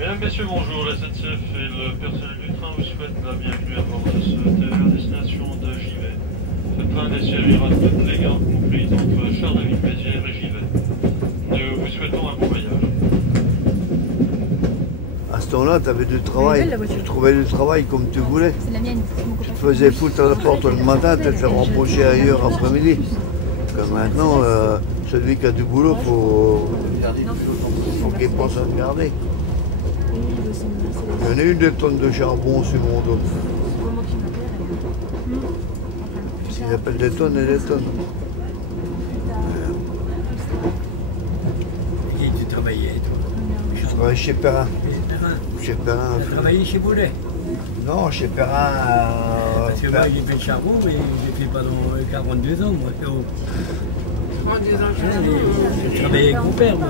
Mesdames, Messieurs, bonjour. La SNCF et le personnel du train vous souhaitent la bienvenue à bord de ce TER à destination de Givet. Ce train desservira toutes les gares comprises entre Charleville-Mézières et Givet. Nous vous souhaitons un bon voyage. À ce temps-là, tu avais du travail. Tu trouvais du travail comme tu voulais. C'est la mienne. Tu te faisais foutre à la porte le matin, tu te fais embaucher ailleurs après-midi. Comme maintenant, celui qui a du boulot, faut qu'il pense à te garder. J'en ai eu des tonnes de charbon sur mon dos. Ils appellent des tonnes et des tonnes. Et tu travaillais, toi? Je travaillais chez Perrin. Chez Perrin. Tu travaillais chez Boulet? Non, chez Perrin. Parce que moi, j'ai fait le charbon, mais j'ai fait pendant 42 ans, moi. 42 ans, j'ai travaillé avec mon père, moi.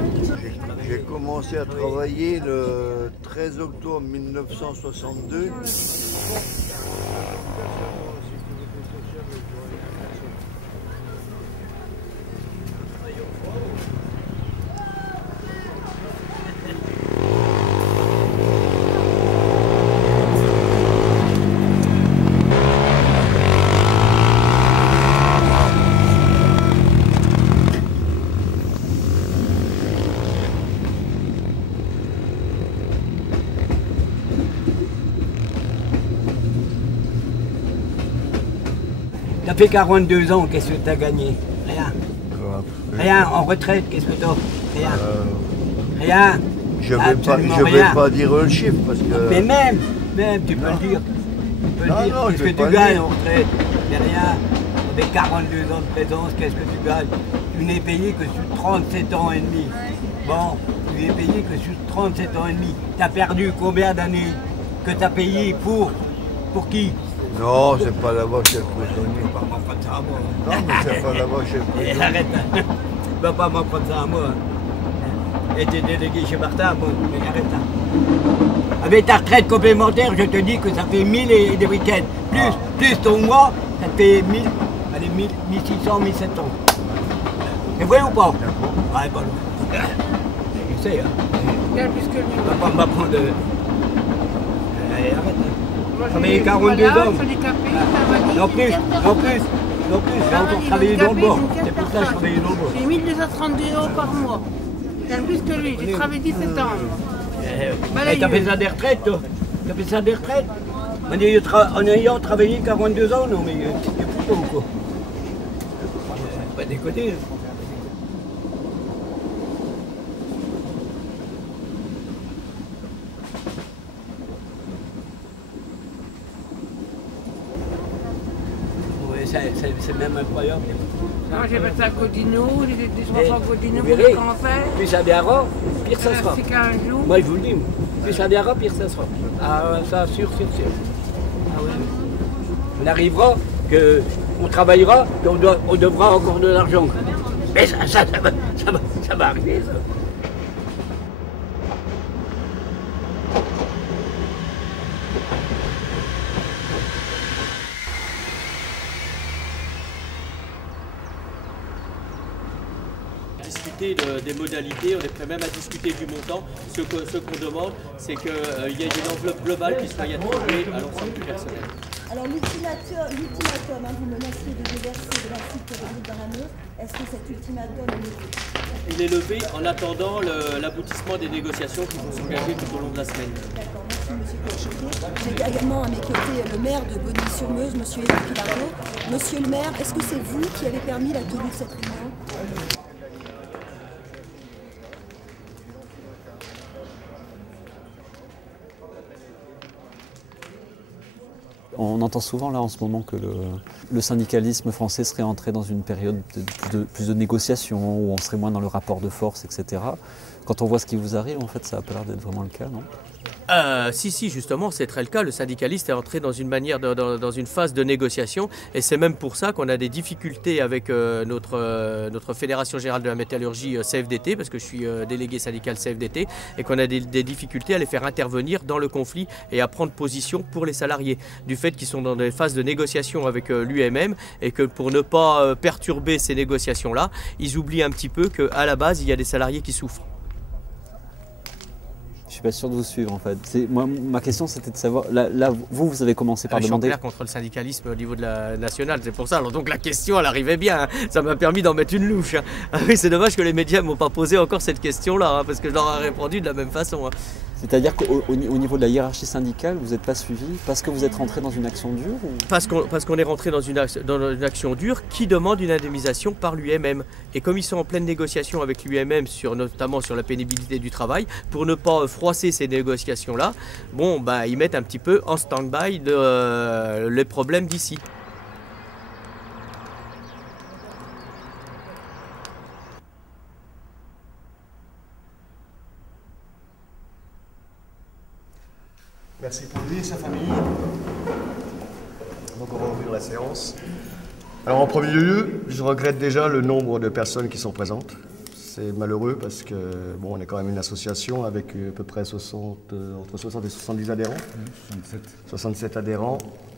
J'ai commencé à travailler le 13 octobre 1962. T'as fait 42 ans, qu'est-ce que t'as gagné? Rien. Rien, en retraite, qu'est-ce que t'as? Rien. Rien. Je ne vais pas dire le chiffre parce que... Mais même, tu peux le dire. Tu peux le dire. Qu'est-ce que tu gagnes en retraite? Mais rien. Avec 42 ans de présence, qu'est-ce que tu gagnes? Tu n'es payé que sur 37 ans et demi. Bon, tu n'es payé que sur 37 ans et demi. T'as perdu combien d'années que t'as payé pour qui? Non, c'est pas là-bas chez le prisonnier. Tu vas pas m'en prendre ça à moi. Non, mais c'est pas là-bas chez le prisonnier. Arrête, tu vas pas m'en prendre ça à moi. Et t'es délégué chez Martin, bon, mais arrête. Avec ta retraite complémentaire, je te dis que ça fait 1000 et des week-ends. Plus ton mois, ça te fait 1000, allez, 1600, 1700. C'est vrai ou pas? Ouais, bon. Je sais, hein. Regarde plus que lui. Tu vas pas m'apprendre. Allez, arrête. Travaillé 42 ans. Non plus, j'ai encore travaillé dans le bord. C'est pour ça que je travaillais dans le bord. J'ai 1232 € par mois. J'ai plus que lui, j'ai travaillé 17 ans. T'as fait ça des retraites, toi? T'as fait ça des retraites? En ayant travaillé 42 ans, non mais t'es foutu ou quoi? Pas déconner. C'est même incroyable. Non, j'ai fait ça à Godino, des enfants à Godino, vous pour verrez, les cancers. plus ça viendra, pire ça sera. C'est 15 jours. Moi je vous le dis, plus ça viendra, pire ça sera. Ah ça, sûr. Ah ouais. On arrivera, on travaillera, on devra encore de l'argent. Mais ça va arriver ça. Des modalités, on est prêt même à discuter du montant. Ce qu'on demande, c'est qu'il y ait une enveloppe globale qui soit attribuée à l'ensemble du personnel. Alors l'ultimatum, vous menacez de déverser de l'acide chlorhydrique dans la Meuse. Est-ce que cet ultimatum est levé? Il est levé en attendant l'aboutissement des négociations qui vont s'engager tout au long de la semaine. D'accord, merci monsieur Cochetet. J'ai également à mes côtés le maire de Bonny-sur-Meuse, monsieur Éric Pilardo. Monsieur le maire, est-ce que c'est vous qui avez permis la tenue de cette réunion? On entend souvent là en ce moment que le syndicalisme français serait entré dans une période de plus de négociations, où on serait moins dans le rapport de force, etc. Quand on voit ce qui vous arrive, en fait, ça a pas l'air d'être vraiment le cas, non? Si, justement, c'est très le cas. Le syndicaliste est entré dans dans une phase de négociation et c'est même pour ça qu'on a des difficultés avec notre Fédération Générale de la Métallurgie CFDT, parce que je suis délégué syndical CFDT, et qu'on a des difficultés à les faire intervenir dans le conflit et à prendre position pour les salariés, du fait qu'ils sont dans des phases de négociation avec l'UMM et que pour ne pas perturber ces négociations-là, ils oublient un petit peu qu'à la base, il y a des salariés qui souffrent. Je suis pas sûr de vous suivre en fait. Moi, ma question c'était de savoir, là vous avez commencé par demander... Je suis en colère contre le syndicalisme au niveau de la nationale, c'est pour ça. Alors, donc la question, elle arrivait bien, hein. Ça m'a permis d'en mettre une louche. Hein. Ah oui, c'est dommage que les médias ne m'ont pas posé encore cette question-là, hein, parce que je leur ai répondu de la même façon. Hein. C'est-à-dire qu'au niveau de la hiérarchie syndicale, vous n'êtes pas suivi parce que vous êtes rentré dans une action dure ou... Parce qu'on est rentré dans une action dure qui demande une indemnisation par l'UMM. Et comme ils sont en pleine négociation avec l'UMM, notamment sur la pénibilité du travail, pour ne pas froisser ces négociations-là, bon, bah, ils mettent un petit peu en stand-by les problèmes d'ici. Merci pour lui et sa famille. Donc on va ouvrir la séance. Alors en premier lieu, je regrette déjà le nombre de personnes qui sont présentes. C'est malheureux parce que bon, on est quand même une association avec à peu près entre 60 et 70 adhérents. 67 adhérents.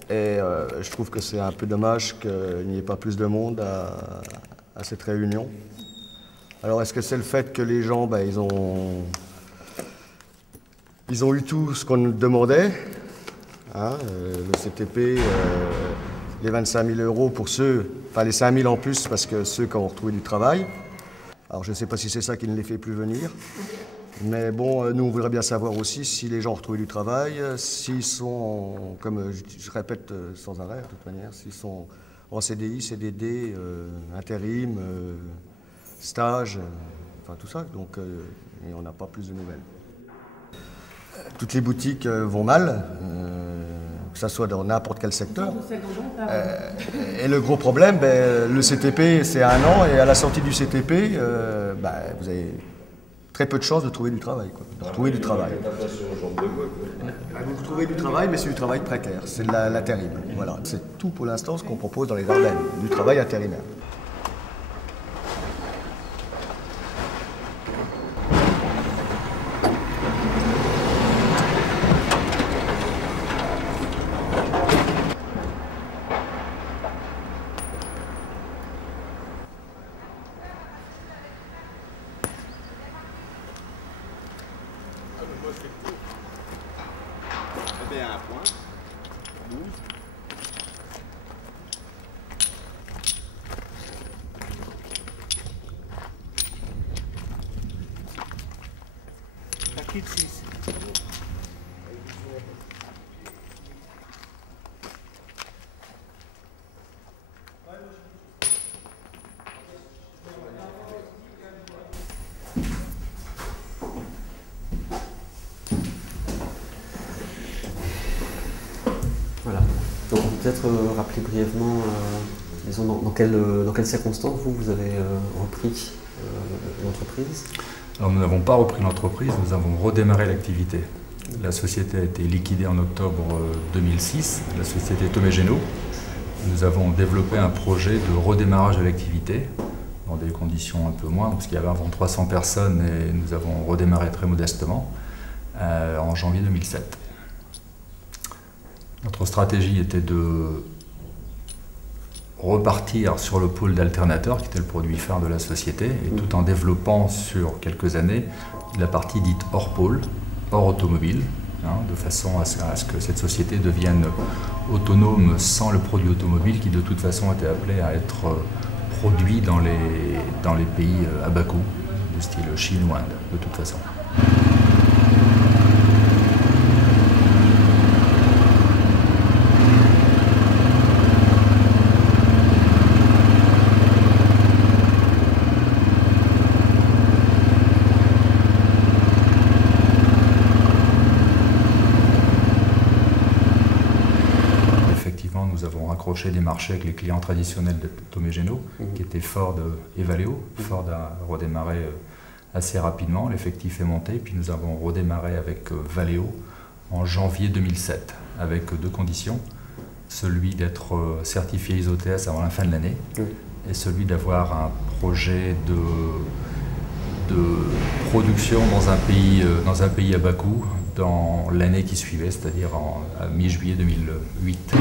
Et je trouve que c'est un peu dommage qu'il n'y ait pas plus de monde à cette réunion. Alors est-ce que c'est le fait que les gens, ils ont eu tout ce qu'on nous demandait, hein, le CTP, les 25 000 euros pour ceux, enfin les 5 000 en plus parce que ceux qui ont retrouvé du travail. Alors je ne sais pas si c'est ça qui ne les fait plus venir, mais bon, nous on voudrait bien savoir aussi si les gens ont retrouvé du travail, s'ils sont, comme je répète sans arrêt de toute manière, s'ils sont en CDI, CDD, intérim, stage, enfin tout ça, donc et on n'a pas plus de nouvelles. Toutes les boutiques vont mal, que ce soit dans n'importe quel secteur. Et le gros problème, le CTP, c'est 1 an, et à la sortie du CTP, vous avez très peu de chances de trouver du travail. Vous trouvez du travail, mais c'est du travail précaire, c'est de l'intérim. Voilà, c'est tout pour l'instant ce qu'on propose dans les Ardennes, du travail intérimaire. Voilà. Donc on peut peut-être rappeler brièvement, disons, dans quelles circonstances vous avez repris l'entreprise? Alors nous n'avons pas repris l'entreprise, nous avons redémarré l'activité. La société a été liquidée en octobre 2006, la société Thomé Génaud. Nous avons développé un projet de redémarrage de l'activité dans des conditions un peu moindres, parce qu'il y avait avant 300 personnes et nous avons redémarré très modestement en janvier 2007. Notre stratégie était de repartir sur le pôle d'alternateurs, qui était le produit phare de la société, et tout en développant sur quelques années la partie dite hors pôle, hors automobile, de façon à ce que cette société devienne autonome sans le produit automobile qui de toute façon était appelé à être produit dans les pays à bas coût, du style Chine ou Inde, de toute façon. Nous avons raccroché des marchés avec les clients traditionnels de Thomé Génaud, qui étaient Ford et Valeo. Ford a redémarré assez rapidement, l'effectif est monté, puis nous avons redémarré avec Valeo en janvier 2007, avec 2 conditions. Celui d'être certifié ISO-TS avant la fin de l'année, et celui d'avoir un projet de production dans un pays à bas coût, dans l'année qui suivait, c'est-à-dire à mi-juillet 2008.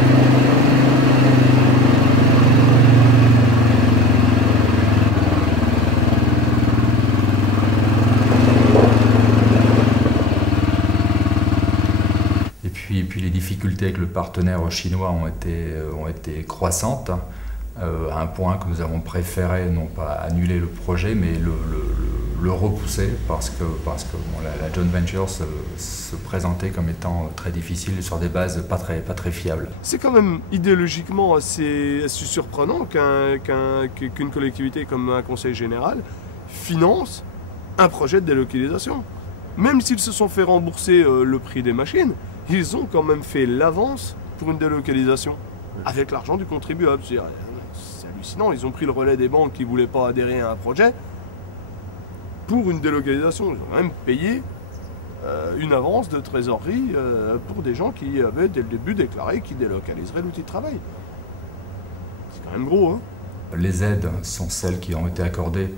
difficultés avec le partenaire chinois ont été croissantes, à un point que nous avons préféré non pas annuler le projet, mais le repousser parce que bon, la joint venture se présentait comme étant très difficile sur des bases pas très fiables. C'est quand même idéologiquement assez surprenant qu'une collectivité comme un conseil général finance un projet de délocalisation. Même s'ils se sont fait rembourser le prix des machines, ils ont quand même fait l'avance pour une délocalisation avec l'argent du contribuable. C'est hallucinant, ils ont pris le relais des banques qui ne voulaient pas adhérer à un projet pour une délocalisation. Ils ont même payé une avance de trésorerie pour des gens qui avaient dès le début déclaré qu'ils délocaliseraient l'outil de travail. C'est quand même gros, hein. Les aides sont celles qui ont été accordées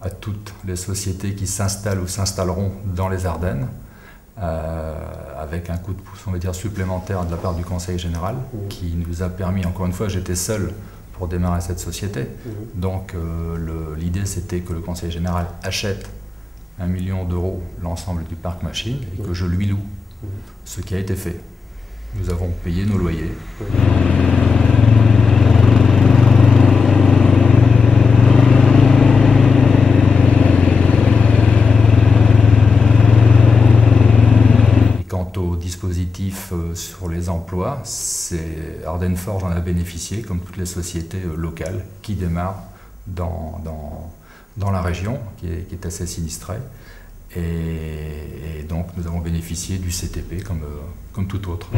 à toutes les sociétés qui s'installent ou s'installeront dans les Ardennes, avec un coup de pouce, on va dire, supplémentaire de la part du Conseil général, qui nous a permis, encore une fois, j'étais seul pour démarrer cette société. Donc l'idée, c'était que le Conseil général achète 1 million d'euros l'ensemble du parc machine et que je lui loue, ce qui a été fait. Nous avons payé nos loyers. Au dispositif sur les emplois, Ardennes Forge en a bénéficié, comme toutes les sociétés locales qui démarrent dans la région, qui est assez sinistrée. Et donc nous avons bénéficié du CTP comme tout autre.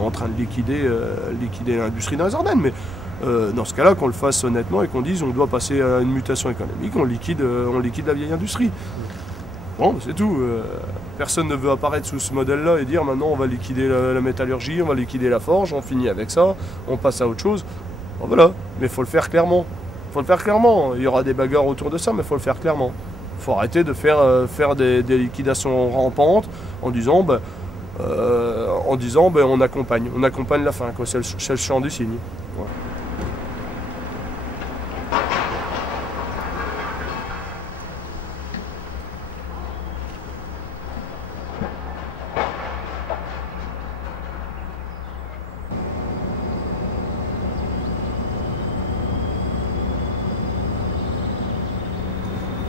En train de liquider l'industrie dans les Ardennes, mais dans ce cas-là, qu'on le fasse honnêtement et qu'on dise on doit passer à une mutation économique, on liquide la vieille industrie. Bon, c'est tout. Personne ne veut apparaître sous ce modèle-là et dire maintenant on va liquider la métallurgie, on va liquider la forge, on finit avec ça, on passe à autre chose. Bon, voilà, mais il faut le faire clairement. Faut le faire clairement. Il y aura des bagarres autour de ça, mais il faut le faire clairement. Il faut arrêter de faire des liquidations rampantes en disant on accompagne la fin, quoi. C'est le champ du signe. Ouais.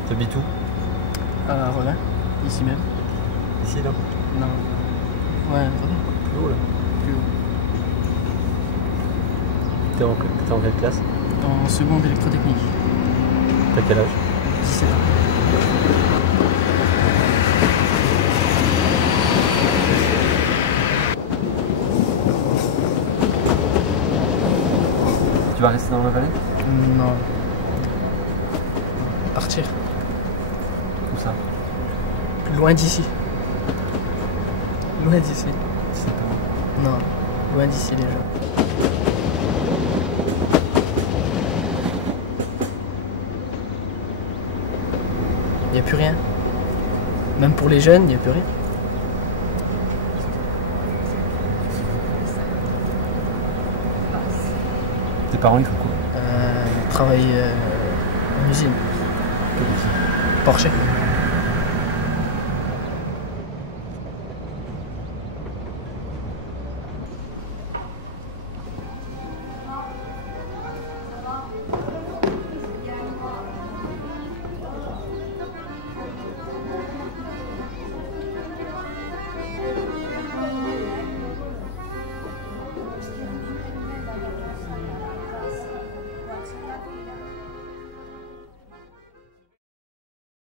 T'habites où? À Relin, ici même. Ici là? Non. Ouais, attendez. Plus haut là? Plus haut. T'es en quelle classe? En seconde électrotechnique. T'as quel âge? 17 ans. Tu vas rester dans la vallée? Non. Partir. Où ça? Loin d'ici. Loin d'ici. Non, loin d'ici déjà. Il n'y a plus rien. Même pour les jeunes, il n'y a plus rien. Tes parents ils font quoi? Ils travaillent en usine. Porsche.